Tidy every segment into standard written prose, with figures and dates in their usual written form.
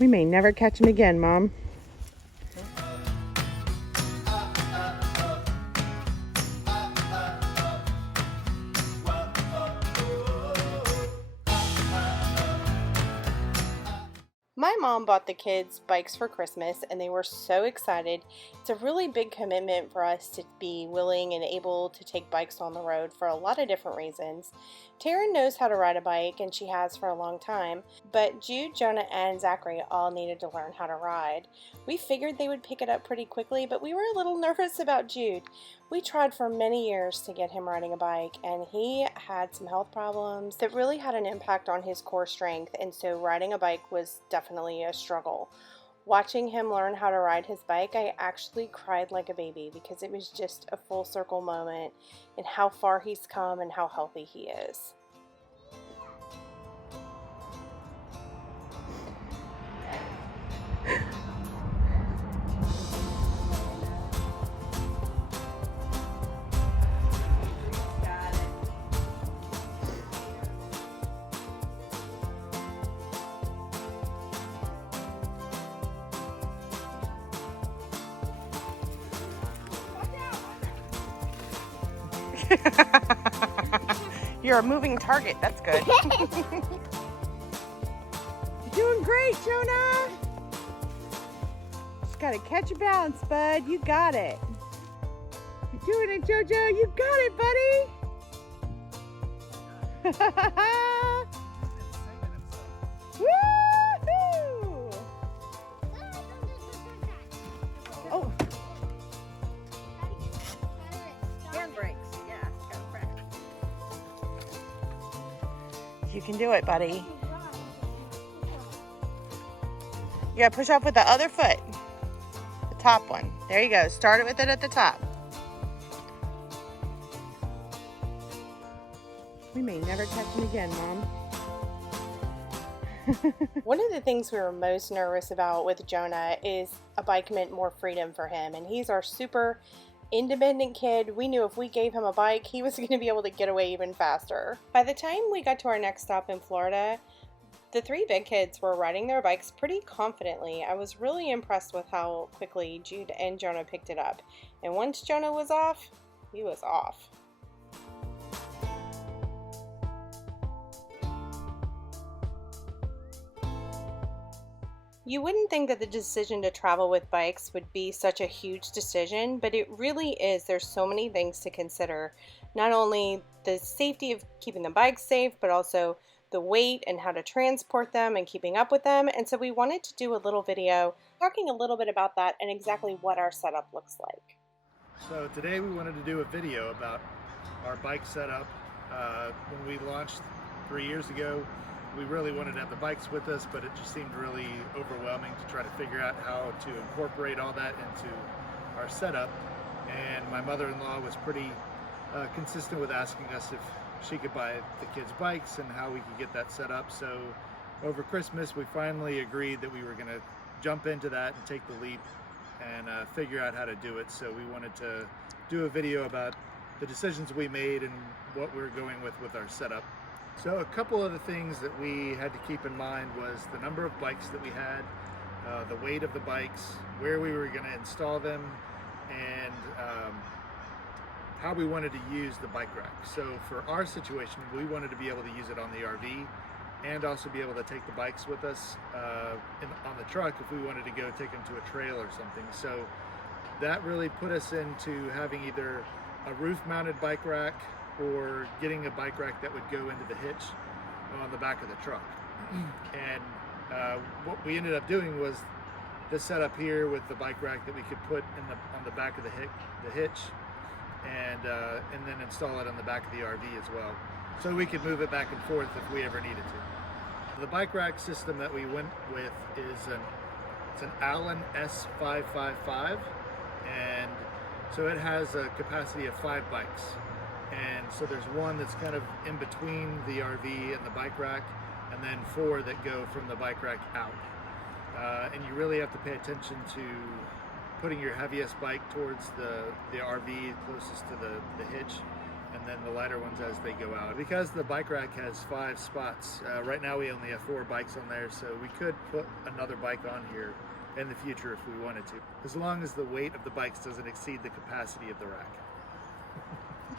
We may never catch him again, Mom. My mom bought the kids bikes for Christmas and they were so excited. It's a really big commitment for us to be willing and able to take bikes on the road for a lot of different reasons. Taryn knows how to ride a bike and she has for a long time, but Jude, Jonah, and Zachary all needed to learn how to ride. We figured they would pick it up pretty quickly, but we were a little nervous about Jude. We tried for many years to get him riding a bike, and he had some health problems that really had an impact on his core strength, and so riding a bike was definitely a struggle. Watching him learn how to ride his bike, I actually cried like a baby because it was just a full circle moment in how far he's come and how healthy he is. You're a moving target. That's good. You're doing great, Jonah. Just gotta catch your balance, bud. You got it. You're doing it, Jojo. You got it, buddy. Woo-hoo! Oh. Handbrakes. You can do it, buddy. You gotta push up with the other foot. The top one. There you go. Start with it at the top. We may never catch him again, Mom. One of the things we were most nervous about with Jonah is a bike meant more freedom for him. And he's our super independent kid. We knew if we gave him a bike, he was going to be able to get away even faster. By the time we got to our next stop in Florida, the three big kids were riding their bikes pretty confidently. I was really impressed with how quickly Jude and Jonah picked it up. And once Jonah was off, he was off. You wouldn't think that the decision to travel with bikes would be such a huge decision, but it really is. There's so many things to consider. Not only the safety of keeping the bikes safe, but also the weight and how to transport them and keeping up with them. And so we wanted to do a little video talking a little bit about that and exactly what our setup looks like. So today we wanted to do a video about our bike setup. When we launched 3 years ago, we really wanted to have the bikes with us, but it just seemed really overwhelming to try to figure out how to incorporate all that into our setup. And my mother-in-law was pretty consistent with asking us if she could buy the kids' bikes and how we could get that set up. So over Christmas, we finally agreed that we were going to jump into that and take the leap and figure out how to do it. So we wanted to do a video about the decisions we made and what we're going with our setup. So a couple of the things that we had to keep in mind was the number of bikes that we had, the weight of the bikes, where we were going to install them, and how we wanted to use the bike rack. So for our situation, we wanted to be able to use it on the RV and also be able to take the bikes with us on the truck if we wanted to go take them to a trail or something. So that really put us into having either a roof-mounted bike rack or getting a bike rack that would go into the hitch on the back of the truck. And what we ended up doing was this setup here with the bike rack that we could put on the back of the hitch and then install it on the back of the RV as well, so we could move it back and forth if we ever needed to. The bike rack system that we went with is it's an Allen S555, and so it has a capacity of 5 bikes. And so there's one that's kind of in between the RV and the bike rack, and then 4 that go from the bike rack out. And you really have to pay attention to putting your heaviest bike towards the RV closest to the hitch, and and then the lighter ones as they go out. Because the bike rack has 5 spots, right now we only have 4 bikes on there, so we could put another bike on here in the future if we wanted to, as long as the weight of the bikes doesn't exceed the capacity of the rack.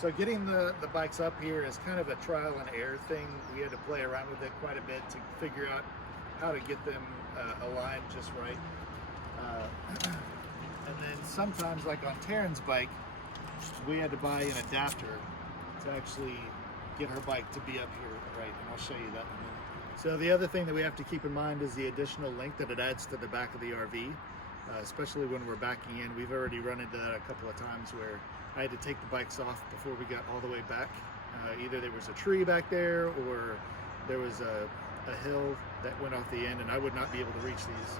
So getting the bikes up here is kind of a trial and error thing. We had to play around with it quite a bit to figure out how to get them aligned just right. And then sometimes, like on Taryn's bike, we had to buy an adapter to actually get her bike to be up here right, and I'll show you that in a minute. So the other thing that we have to keep in mind is the additional length that it adds to the back of the RV, especially when we're backing in. We've already run into that a couple of times where I had to take the bikes off before we got all the way back. Either there was a tree back there or there was a hill that went off the end, and I would not be able to reach these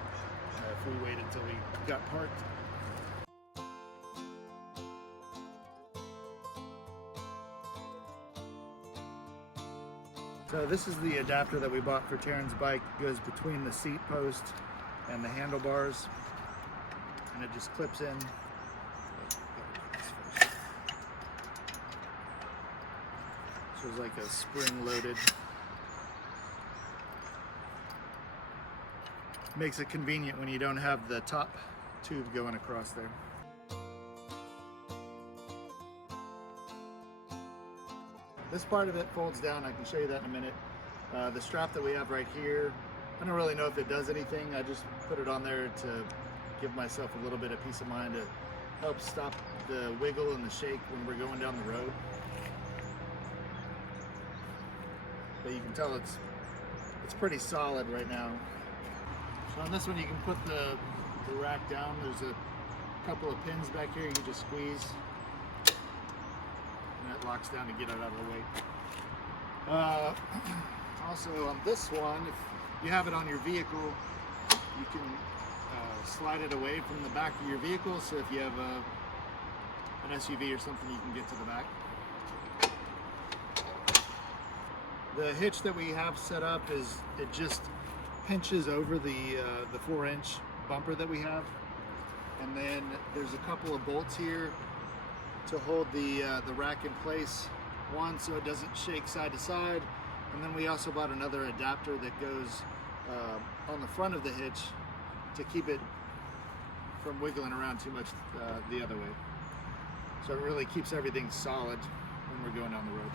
if we waited until we got parked. So this is the adapter that we bought for Taryn's bike. It goes between the seat post and the handlebars, and it just clips in. So it's like a spring-loaded. Makes it convenient when you don't have the top tube going across there. This part of it folds down. I can show you that in a minute. The strap that we have right here, I don't really know if it does anything. I just put it on there to give myself a little bit of peace of mind to help stop the wiggle and the shake when we're going down the road. But you can tell it's pretty solid right now. So on this one you can put the rack down. There's a couple of pins back here you can just squeeze. And it locks down to get it out of the way. Also on this one, if you have it on your vehicle, you can slide it away from the back of your vehicle, so if you have an SUV or something, you can get to the back. The hitch that we have set up it just pinches over the 4-inch bumper that we have, and then there's a couple of bolts here to hold the rack in place. One, so it doesn't shake side to side, and then we also bought another adapter that goes on the front of the hitch to keep it from wiggling around too much the other way. So it really keeps everything solid when we're going down the road.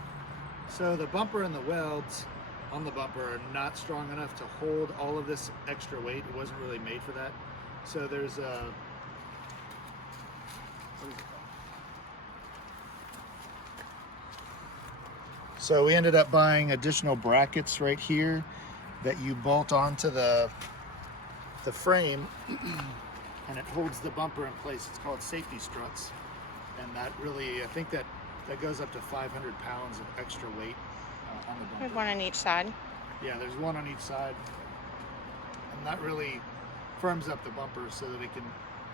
So the bumper and the welds on the bumper are not strong enough to hold all of this extra weight. It wasn't really made for that. So there's a So we ended up buying additional brackets right here that you bolt onto the frame and it holds the bumper in place. It's called SafetyStruts, and that really, I think that goes up to 500 pounds of extra weight on the bumper. There's one on each side. Yeah, there's one on each side, and that really firms up the bumper so that it can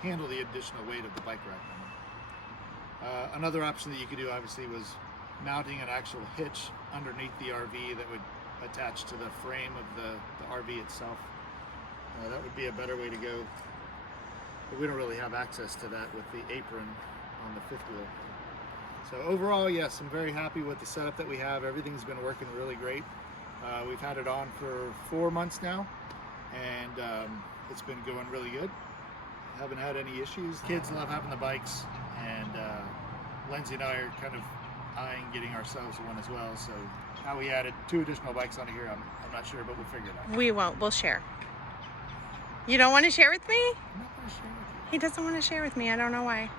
handle the additional weight of the bike rack. Another option that you could do obviously was mounting an actual hitch underneath the RV that would attach to the frame of the RV itself. That would be a better way to go, but we don't really have access to that with the apron on the fifth wheel. So overall, yes, I'm very happy with the setup that we have. Everything's been working really great. We've had it on for 4 months now, and it's been going really good. Haven't had any issues. Kids love having the bikes, and Lindsay and I are kind of eyeing getting ourselves one as well. So now we added 2 additional bikes onto here. I'm not sure, but we'll figure it out. We won't. We'll share. You don't want to share with me? I'm not going to share with you. He doesn't want to share with me. I don't know why.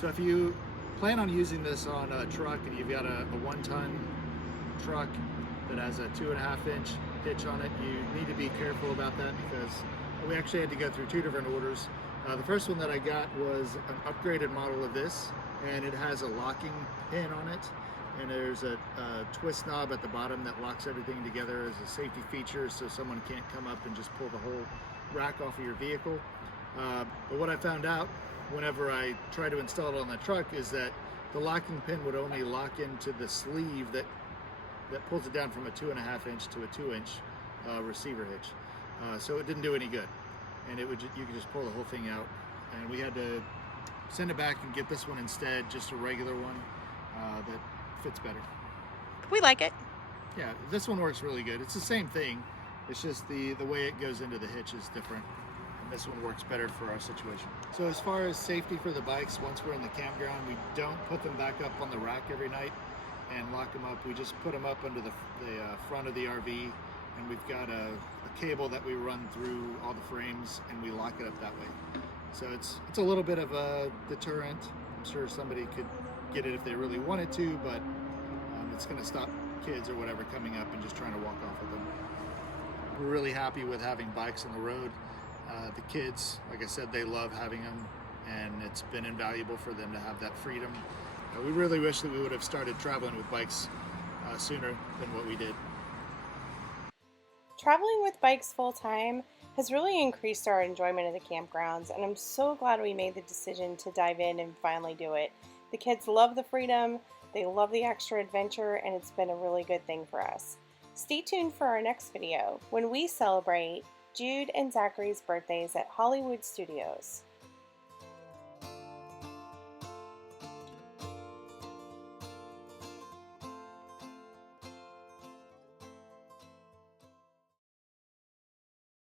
So if you plan on using this on a truck and you've got a 1-ton truck that has a 2.5-inch hitch on it, you need to be careful about that, because we actually had to go through 2 different orders. The first one that I got was an upgraded model of this, and it has a locking pin on it, and there's a twist knob at the bottom that locks everything together as a safety feature, so someone can't come up and just pull the whole rack off of your vehicle. But what I found out whenever I try to install it on the truck is that the locking pin would only lock into the sleeve that pulls it down from a 2.5-inch to a 2-inch receiver hitch. So it didn't do any good, and you could just pull the whole thing out, and we had to send it back and get this one instead, just a regular one. that fits better. We like it. Yeah, this one works really good. It's the same thing. It's just the way it goes into the hitch is different. And this one works better for our situation. So as far as safety for the bikes, once we're in the campground, we don't put them back up on the rack every night and lock them up. We just put them up under the front of the RV, and we've got a cable that we run through all the frames, and we lock it up that way. So it's a little bit of a deterrent. I'm sure somebody could get it if they really wanted to, but it's going to stop kids or whatever coming up and just trying to walk off with them. We're really happy with having bikes on the road. The kids, like I said, they love having them, and it's been invaluable for them to have that freedom. We really wish that we would have started traveling with bikes sooner than what we did. Traveling with bikes full time has really increased our enjoyment of the campgrounds, and I'm so glad we made the decision to dive in and finally do it. The kids love the freedom, they love the extra adventure, and it's been a really good thing for us. Stay tuned for our next video when we celebrate Jude and Zachary's birthdays at Hollywood Studios.